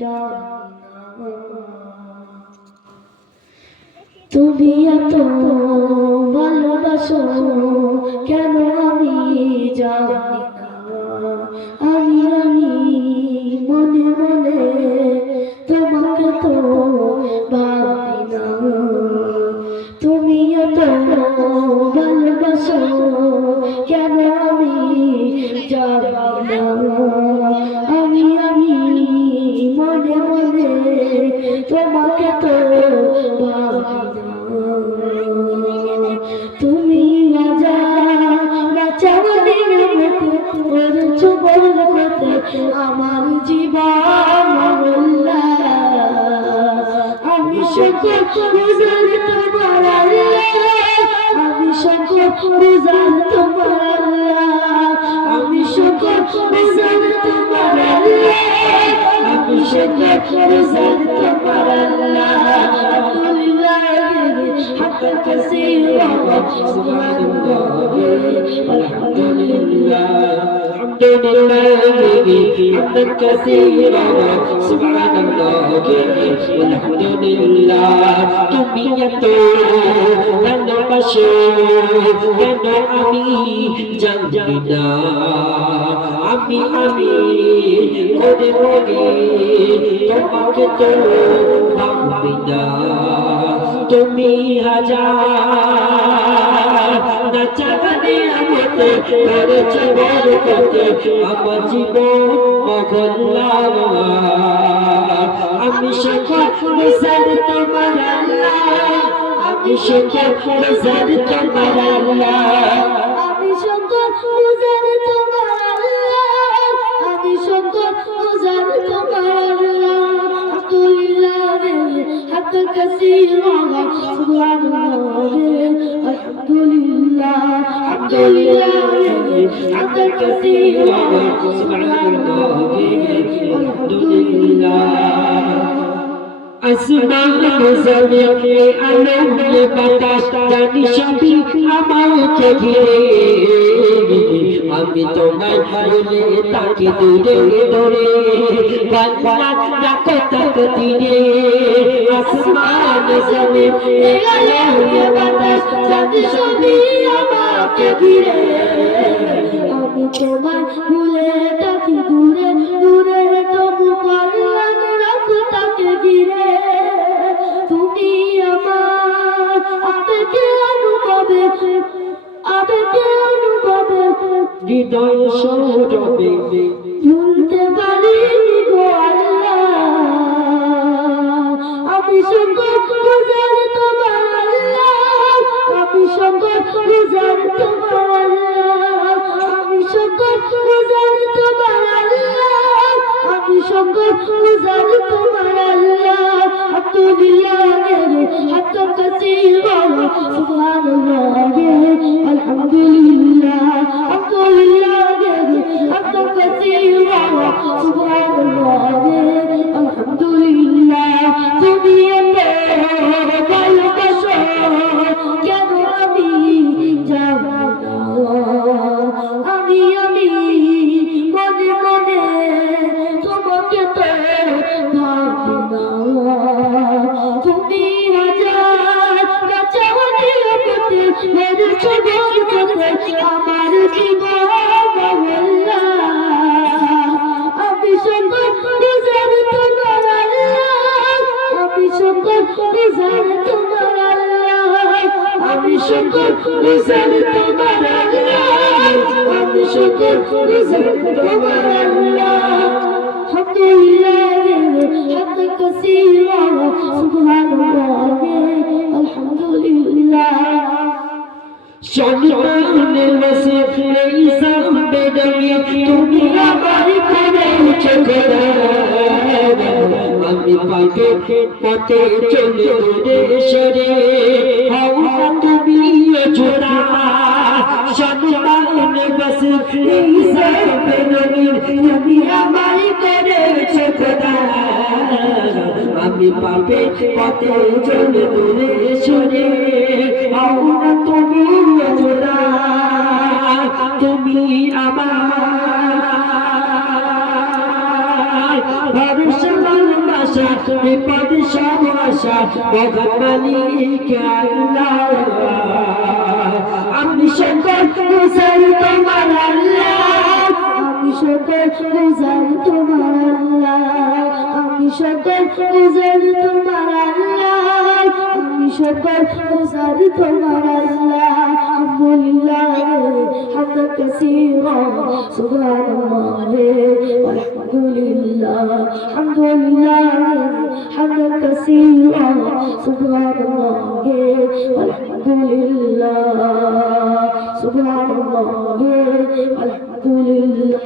জানি না তুমি এত ভালোবাসো কেন আমি জানি না আমি মনে মনে তোমাকে তো ভাবি না তুমি এত ভালোবাসো কেন আমি জানি না আমি মনে মনে তোমাকে তো ভাবি না তুমি রাজা চাঁদের মতো করেছো বলতে আমার জীবন মোল্লা আমি সকল গুজার তোমার আমি সকল গুজার তোমার আমি সকল গুজার তোমার আমি সকল গুজার তোমার كثيرا سبحان الله والحمد لله الحمد لله حمدا كثيرا سبحان الله والحمد لله তুমি এত ভালোবাসো কেন আমি জানি না আমি মনে মনে তোমাকে তো ভাবি না তুমি হাজার না চাঁদে আমাকে করেছো বরকত আমার জীবন মহল্লা আমি সকল গুজার তোমার আল্লাহ আমি সকল গুজার তোমার আল্লাহ আমি সকল গুজার তোমার আল্লাহ আমি সকল গুজার তোমার আল্লাহ حتى كثيرا سبحان الله الحمد لله الحمد لله حتى كثيرا سبحان الله الحمد لله আসমান জমিনে আলো বাতাস জানি সবই আমাকে ঘিরে আমি তোমার বলে তাকে দূরে দূরে বান্না ডাকো তাকদীরে আসমান জমিনে আলো বাতাস জানি সবই আমাকে ঘিরে আমি তোমার বলে তাকে দূরে দূরে তবু কল্যাণ রাখো তাকে ঘিরে তুমি আমার আবেগে অনুভবে হৃদয় সৌরভে ভুলতে পারিনি গো আল্লাহ আমি সকল গুজার তোমার আল্লাহ আমি সকল গুজার তোমার আল্লাহ আমি সকল গুজার তোমার আল্লাহ আমি সকল গুজার তোমার আল্লাহ আব্দুলিল্লাহ হাত্তা কাসীরা সুবহানাল্লাহ আলহামদুলিল্লাহ حتى كثيرا سبحان الله الحمد لله তুমি এত ভালোবাসো কেন আমি জানি না আমি মনে মনে তোমাকে তো ভাবি না তুমি হাজার চাওয়ানি করতে মেরেছো বলতে আমার জীবন আমি সকল গুজার তোমার আল্লাহ আমি সকল গুজার তোমার আল্লাহ আমি সকল গুজার তোমার আল্লাহ আমি সকল গুজার তোমার আল্লাহ আলহামদুলিল্লাহ হাত্তা কাসীরা সুবহানাল্লাহ আলহামদুলিল্লাহ সম্মানে বসে ইসলাম বেদমি তুমি আমার করেছো খোদা আমি পাকে পথে চলে সরে হও না তুমি জোড়া সম্মানে বসে ইসলাম বেদমি তুমি আমার করেছো খোদা আমি পাকে পথে চলে সরে হও না তুমি তুমি আমার ভরসা ভাষা বিপদ সব আশা মহান মালিক আল্লাহ আমি সকল গুজার তোমার আল্লাহ আমি সকল গুজার তোমার আল্লাহ আমি সকল গুজার তোমার আল্লাহ আমি সকল গুজার তোমার আল্লাহ আলহামদুলিল্লাহ হামদান কাসীরা সুবহানাল্লাহ আলহামদুলিল্লাহ আলহামদুলিল্লাহ হামদান কাসীরা সুবহানাল্লাহ আলহামদুলিল্লাহ সুবহানাল্লাহ আলহামদুলিল্লাহ